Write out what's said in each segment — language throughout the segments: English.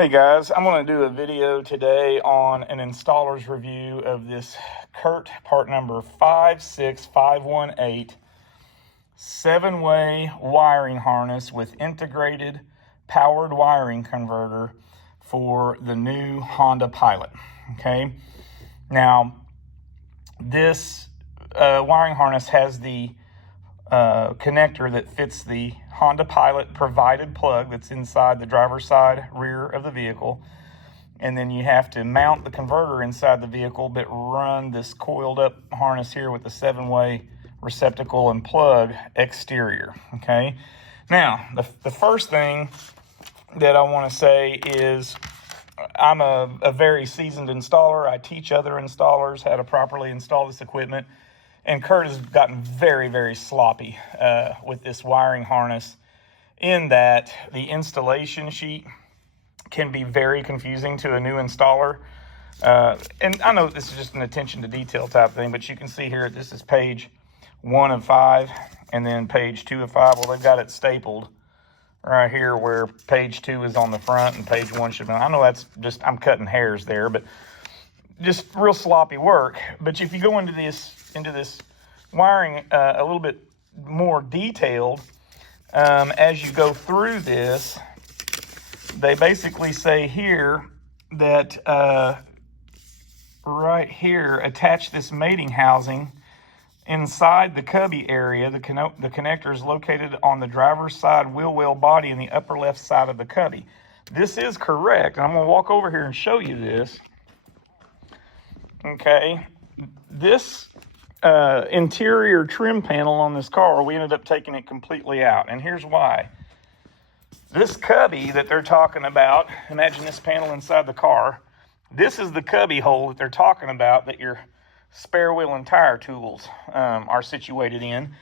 Hey guys, I'm going to do a video today on an installer's review of this Curt part number 56518 7-way wiring harness with integrated powered wiring converter for the new Honda Pilot. Okay, now this wiring harness has the connector that fits the Honda Pilot provided plug that's inside the driver's side rear of the vehicle, and then you have to mount the converter inside the vehicle but run this coiled up harness here with the 7-way receptacle and plug exterior. Okay, now the first thing that I want to say is I'm a very seasoned installer. I teach other installers how to properly install this equipment. And Curt has gotten very, very sloppy with this wiring harness, in that the installation sheet can be very confusing to a new installer. And I know this is just an attention to detail type thing, but you can see here, this is page 1 of 5, and then page 2 of 5. Well, they've got it stapled right here where page 2 is on the front and page 1 should be. I know that's just, I'm cutting hairs there, but just real sloppy work. But if you go into this wiring a little bit more detailed, as you go through this, they basically say here that right here, attach this mating housing inside the cubby area. The connector is located on the driver's side wheel well body in the upper left side of the cubby. This is correct. I'm going to walk over here and show you this. Okay, this interior trim panel on this car, we ended up taking it completely out, and here's why. This cubby that they're talking about, imagine this panel inside the car. This is the cubby hole that they're talking about that your spare wheel and tire tools are situated in,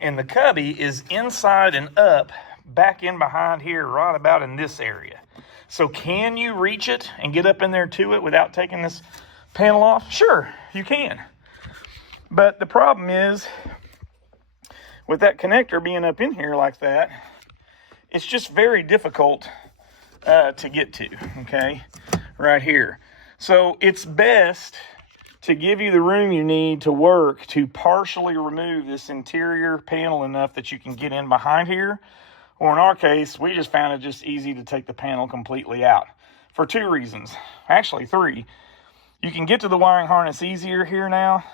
and the cubby is inside and up, back in behind here, right about in this area. So can you reach it and get up in there to it without taking this panel off? Sure, you can. But the problem is, with that connector being up in here like that, it's just very difficult to get to, okay, right here. So it's best to give you the room you need to work to partially remove this interior panel enough that you can get in behind here. Or in our case, we just found it just easy to take the panel completely out for 2 reasons, actually 3. You can get to the wiring harness easier here now.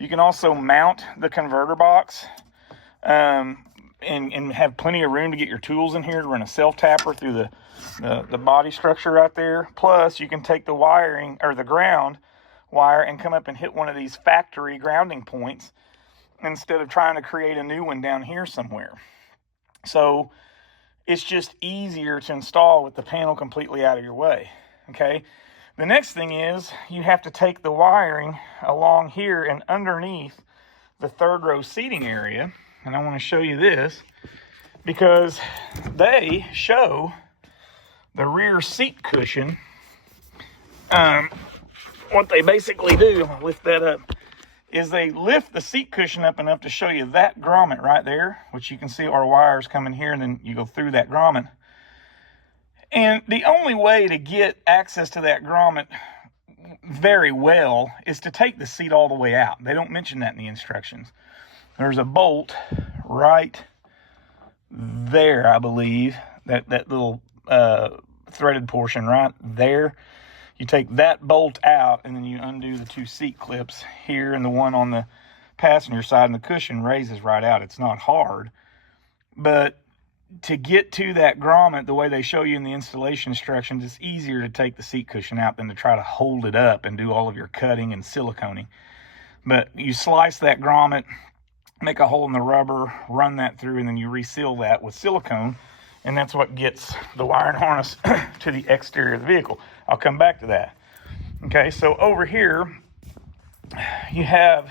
You can also mount the converter box and have plenty of room to get your tools in here to run a self-tapper through the body structure right there. Plus, you can take the wiring or the ground wire and come up and hit one of these factory grounding points instead of trying to create a new one down here somewhere. So it's just easier to install with the panel completely out of your way, okay? The next thing is you have to take the wiring along here and underneath the 3rd row seating area. And I want to show you this because they show the rear seat cushion. What they basically do, I'll lift that up, is they lift the seat cushion up enough to show you that grommet right there, which you can see our wires come in here and then you go through that grommet. And the only way to get access to that grommet very well is to take the seat all the way out. They don't mention that in the instructions. There's a bolt right there, I believe, that little threaded portion right there. You take that bolt out and then you undo the 2 seat clips here, and the one on the passenger side, and the cushion raises right out. It's not hard, but to get to that grommet, the way they show you in the installation instructions, it's easier to take the seat cushion out than to try to hold it up and do all of your cutting and siliconing. But you slice that grommet, make a hole in the rubber, run that through, and then you reseal that with silicone, and that's what gets the wiring harness to the exterior of the vehicle. I'll come back to that. Okay, so over here, you have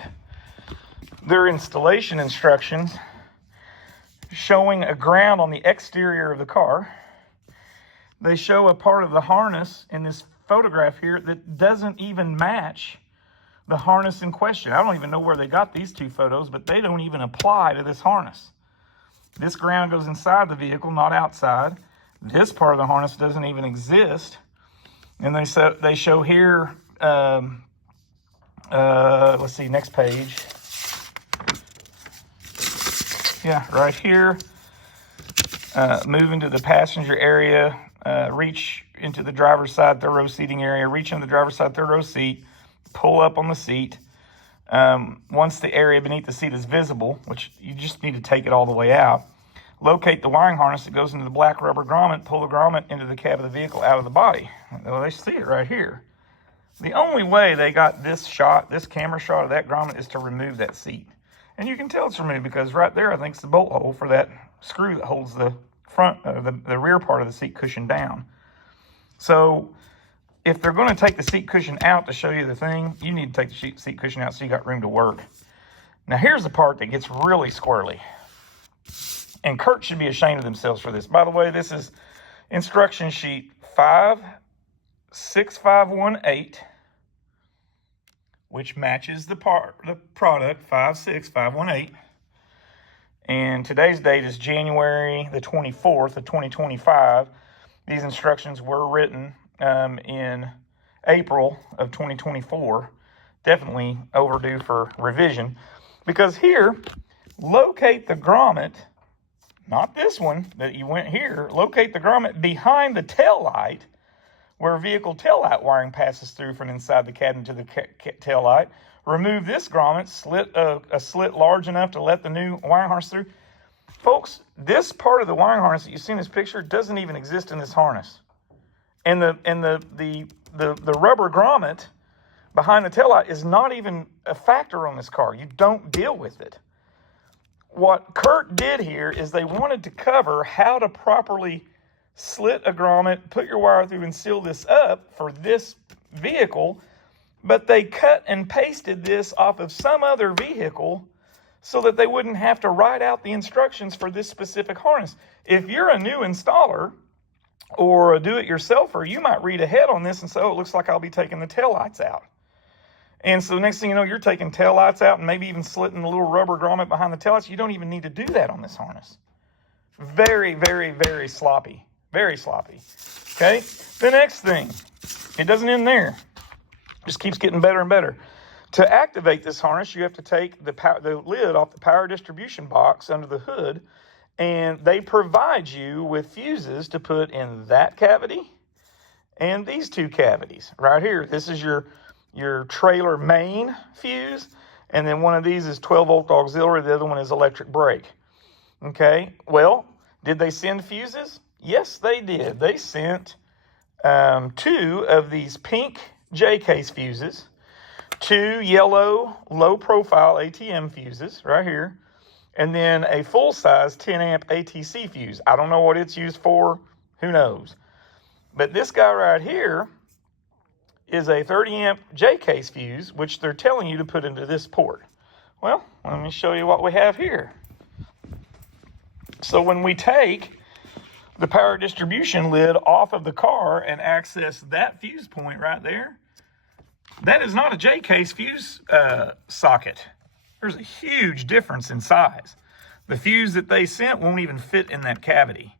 their installation instructions showing a ground on the exterior of the car. They show a part of the harness in this photograph here that doesn't even match the harness in question. I don't even know where they got these 2 photos, but they don't even apply to this harness. This ground goes inside the vehicle, not outside. This part of the harness doesn't even exist. And they show here, let's see, next page. Yeah, right here. Move into the passenger area, reach into the driver's side third row seating area, reach into the driver's side third row seat, pull up on the seat. Once the area beneath the seat is visible, which you just need to take it all the way out, locate the wiring harness that goes into the black rubber grommet, pull the grommet into the cab of the vehicle out of the body. Well, they see it right here. The only way they got this camera shot of that grommet is to remove that seat. And you can tell it's removed because right there, I think, is the bolt hole for that screw that holds the front, the rear part of the seat cushion down. So if they're going to take the seat cushion out to show you the thing, you need to take the seat cushion out so you got room to work. Now here's the part that gets really squirrely. And Curt should be ashamed of themselves for this. By the way, this is instruction sheet 56518, which matches the product 56518. And today's date is January the 24th of 2025. These instructions were written in April of 2024. Definitely overdue for revision. Because here, locate the grommet, not this one that you went here, locate the grommet behind the tail light where vehicle tail light wiring passes through from inside the cabin to the tail light. Remove this grommet, slit a slit large enough to let the new wiring harness through. Folks, this part of the wiring harness that you see in this picture doesn't even exist in this harness. And the rubber grommet behind the taillight is not even a factor on this car. You don't deal with it. What Curt did here is they wanted to cover how to properly slit a grommet, put your wire through, and seal this up for this vehicle, but they cut and pasted this off of some other vehicle so that they wouldn't have to write out the instructions for this specific harness. If you're a new installer or a do-it-yourselfer, you might read ahead on this and say, oh, it looks like I'll be taking the taillights out. And so the next thing you know, you're taking taillights out and maybe even slitting the little rubber grommet behind the taillights. You don't even need to do that on this harness. Very, very, very sloppy. Very sloppy. Okay? The next thing, it doesn't end there. It just keeps getting better and better. To activate this harness, you have to take the lid off the power distribution box under the hood, and they provide you with fuses to put in that cavity and these two cavities right here. This is your trailer main fuse, and then one of these is 12-volt auxiliary. The other one is electric brake. Okay, well, did they send fuses? Yes, they did. They sent 2 of these pink J-case fuses, 2 yellow low-profile ATM fuses right here, and then a full-size 10-amp ATC fuse. I don't know what it's used for. Who knows? But this guy right here is a 30-amp J-case fuse, which they're telling you to put into this port. Well, let me show you what we have here. So when we take the power distribution lid off of the car and access that fuse point right there, that is not a J-case fuse socket. There's a huge difference in size. The fuse that they sent won't even fit in that cavity.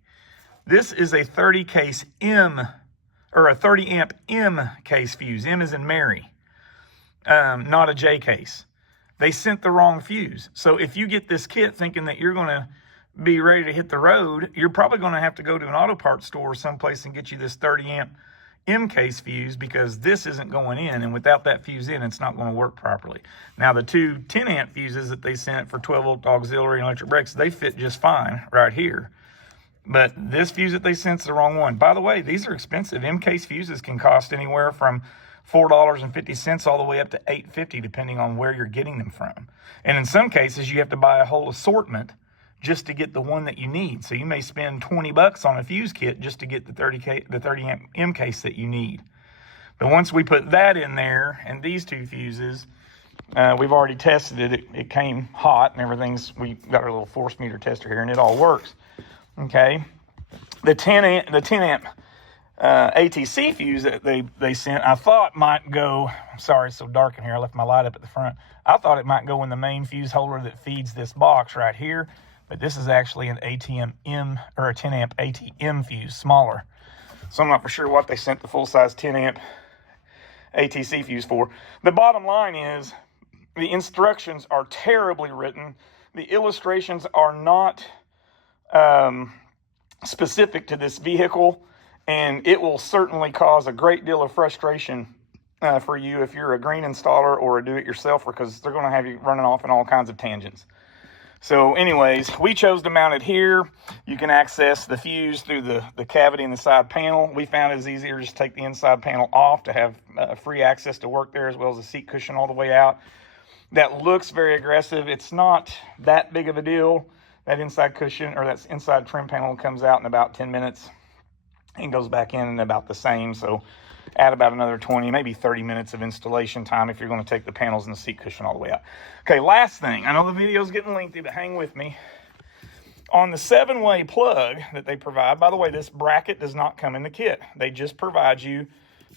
This is a 30-case M, or a 30-amp M-case fuse. M is in Mary, not a J-case. They sent the wrong fuse. So if you get this kit thinking that you're going to be ready to hit the road, you're probably going to have to go to an auto parts store or someplace and get you this 30-amp M-case fuse, because this isn't going in, and without that fuse in, it's not going to work properly. Now, the 2 10-amp fuses that they sent for 12-volt auxiliary and electric brakes, they fit just fine right here. But this fuse that they sent is the wrong one. By the way, these are expensive. M-case fuses can cost anywhere from $4.50 all the way up to $8.50, depending on where you're getting them from. And in some cases, you have to buy a whole assortment just to get the one that you need. So you may spend $20 on a fuse kit just to get the 30-amp M case that you need. But once we put that in there and these 2 fuses, we've already tested it. It came hot and everything's, we got our little force meter tester here and it all works. Okay. The 10 amp ATC fuse that they sent, I thought might go, I'm sorry, it's so dark in here. I left my light up at the front. I thought it might go in the main fuse holder that feeds this box right here. but this is actually an ATM-M or a 10 amp ATM fuse, smaller. So I'm not for sure what they sent the full-size 10 amp ATC fuse for. The bottom line is the instructions are terribly written. The illustrations are not specific to this vehicle, and it will certainly cause a great deal of frustration for you if you're a green installer or a do-it-yourselfer, because they're going to have you running off in all kinds of tangents. So anyways, we chose to mount it here. You can access the fuse through the cavity in the side panel. We found it was easier to just take the inside panel off to have free access to work there, as well as a seat cushion all the way out. That looks very aggressive. It's not that big of a deal. That inside cushion, or that inside trim panel, comes out in about 10 minutes and goes back in about the same. So add about another 20, maybe 30 minutes of installation time if you're going to take the panels and the seat cushion all the way out. Okay, last thing. I know the video's getting lengthy, but hang with me. On the 7-way plug that they provide, by the way, this bracket does not come in the kit. They just provide you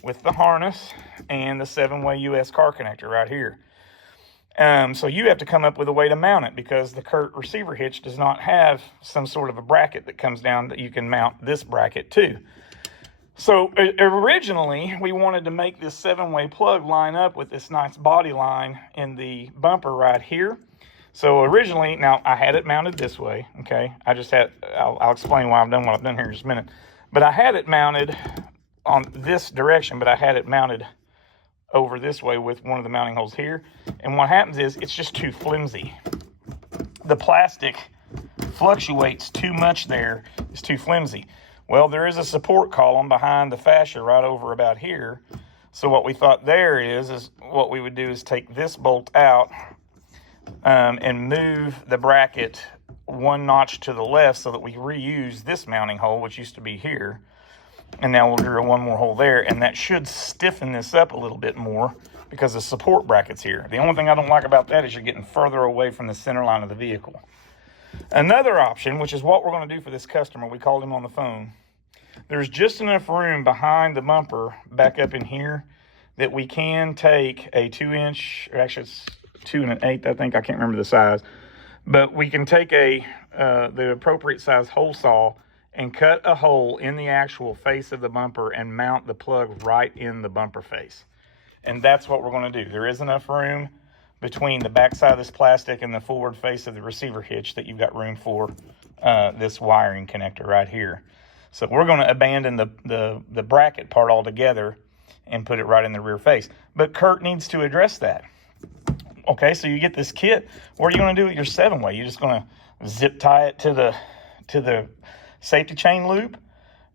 with the harness and the 7-way US car connector right here. So you have to come up with a way to mount it, because the Curt receiver hitch does not have some sort of a bracket that comes down that you can mount this bracket to. So originally, we wanted to make this 7-way plug line up with this nice body line in the bumper right here. So originally, now I had it mounted this way, okay? I'll explain why I've done what I've done here in just a minute. But I had it mounted on this direction, but I had it mounted over this way with one of the mounting holes here. And what happens is it's just too flimsy. The plastic fluctuates too much there. It's too flimsy. Well, there is a support column behind the fascia right over about here. So what we thought there is what we would do is take this bolt out and move the bracket one notch to the left so that we reuse this mounting hole, which used to be here. And now we'll drill one more hole there, and that should stiffen this up a little bit more because the support bracket's here. The only thing I don't like about that is you're getting further away from the center line of the vehicle. Another option, which is what we're going to do for this customer, we called him on the phone. There's just enough room behind the bumper back up in here that we can take a 2-inch, or actually it's 2 1/8, I think, I can't remember the size, but we can take the appropriate size hole saw and cut a hole in the actual face of the bumper and mount the plug right in the bumper face. And that's what we're going to do. There is enough room between the back side of this plastic and the forward face of the receiver hitch that you've got room for this wiring connector right here. So we're going to abandon the bracket part altogether and put it right in the rear face. But Curt needs to address that. Okay, so you get this kit. What are you going to do with your 7-way? You're just going to zip tie it to the safety chain loop?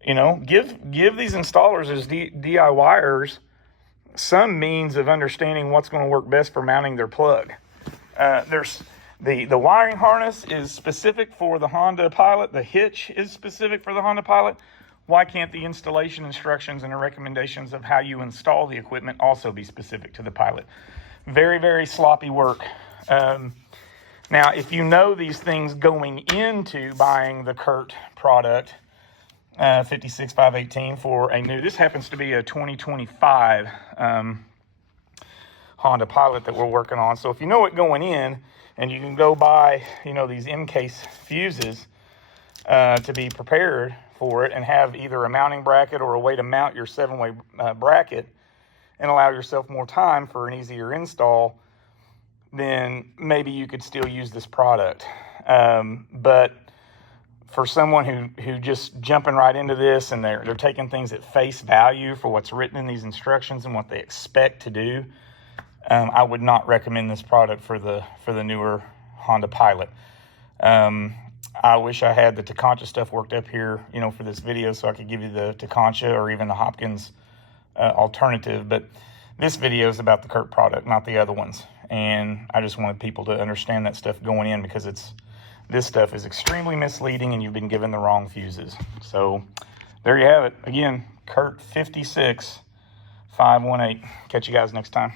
You know, give these installers as DIYers some means of understanding what's going to work best for mounting their plug. There's the wiring harness is specific for the Honda Pilot. The hitch is specific for the Honda Pilot. Why can't the installation instructions and the recommendations of how you install the equipment also be specific to the Pilot? Very, very sloppy work. Now, if you know these things going into buying the Curt product, 56518 for a new, this happens to be a 2025 Honda Pilot that we're working on. So if you know it going in, and you can go buy, you know, these M-case fuses to be prepared for it, and have either a mounting bracket or a way to mount your 7-way bracket and allow yourself more time for an easier install, then maybe you could still use this product. But for someone who just jumping right into this and they're taking things at face value for what's written in these instructions and what they expect to do, I would not recommend this product for the newer Honda Pilot. I wish I had the Takancha stuff worked up here, you know, for this video, so I could give you the Takancha or even the Hopkins alternative. But this video is about the Curt product, not the other ones. And I just wanted people to understand that stuff going in, because this stuff is extremely misleading and you've been given the wrong fuses. So there you have it. Again, Curt 56518. Catch you guys next time.